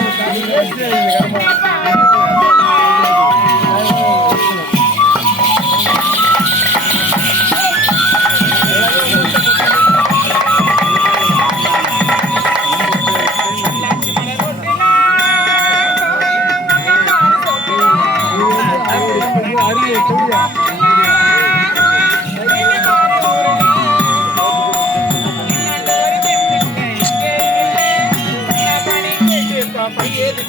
Thank you. பையன்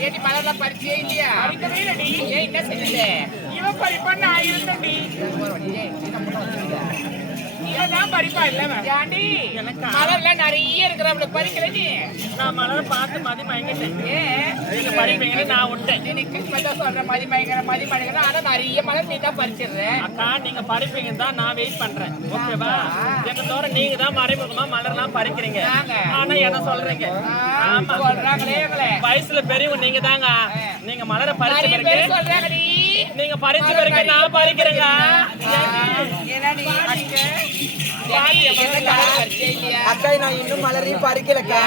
ஏடி மலர்லாம் படிச்சே இல்லையா? படிக்கவே இல்லடி ஏன் என்ன செஞ்சது இவன் படிப்பான்னு நான் தான் பறிப்பா இல்ல ஏண்டி? எனக்கா? மலர்ல நிறைய இருக்கிறவள பறிக்கல நீ? நான் மலரை பார்த்து மதி மயங்கிட்டேன் நீங்க பறிப்பீங்கன்னு நான் விட்டேன். நீ கிறிஸ்மஸ் சொல்ற மதி மயங்கிற மதி மயங்கிற ஆனா நிறைய மலர் நீ தான் பறிச்சிடுற. அக்கா நீங்க பறிப்பீங்கன்னு தான் நான் வெயிட் பண்றேன். ஓகேவா என்ன தவிர நீங்க தான் மறைமுகமா மலர்லாம் பறிக்கிறீங்க. ஆனா என்ன சொல்றீங்க? ஆமா. சொல்றாங்களே வயசுல பெரியவங்க நீங்க தாங்க. நீங்க மலரை பறிச்ச பிறகு நீங்க பறிச்ச பிறகு நான் பறிக்கிறேங்க அக்கா நான் இன்னும் மலரையும் பறிக்கலக்கா?